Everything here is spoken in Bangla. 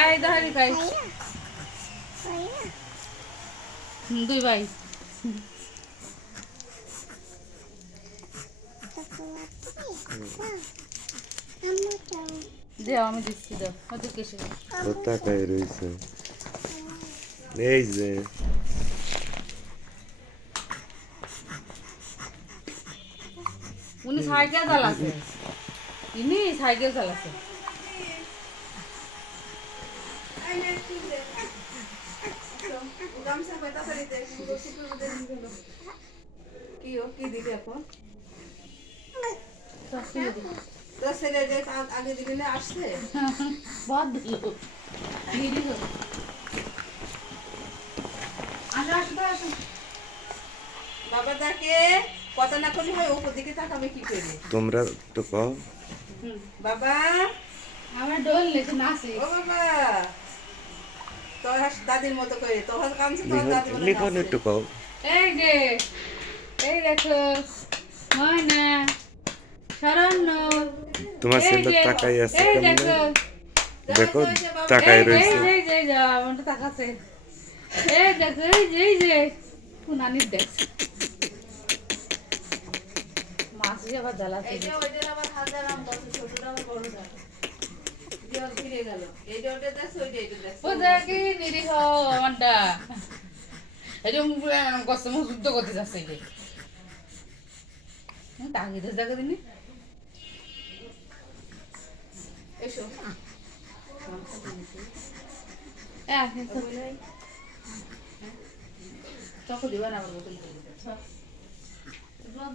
আই ধরি ভাই দুই ভাই দেও আমি দিচ্ছি দাও ওদের কেসে ও তাকাই রয়েছে এই যে উনি সাইকেল চালাচ্ছে ইনি সাইকেল চালাচ্ছে কি দিবি এখন আগে দিবি না আসছে बहुत दिलो दीदी को আসো আসো আসো বাবা তাকে কথা না করলে হয় উপর দিকে তাকাবে কি করে তোমরা তো কও বাবা আমরা ডোল লেছে নাচে ও বাবা তোর দাদির মতো করে তোর কামছে তোর দাদি বলে লিখন একটু কও এই যে এই দেখো ময়না শরণ্য তোমার এই ছেলে যে, তাকাই আছে এই কেমনে দেখো দেখো তাকাই এই রয়েছে এই যে যাও আমারটা তাকাছে এই দেখো এই যে পুনানির দেখছে মাছ আবার জ্বালাচ্ছে এই যে ওইটার আবার হাজার আম কত ছোটটা আবার বড় যায় জল ফিরে গেল এই যে ওটা দেখছ ওইটা এটা দেখছ ও দেখি নিরীহ আমারটা এই যে কষ্ট মুখ যুদ্ধ করতে যাচ্ছে এই যে তাগিয়ে দেখা দিনি এসো চকো দিবা না আমার বোতল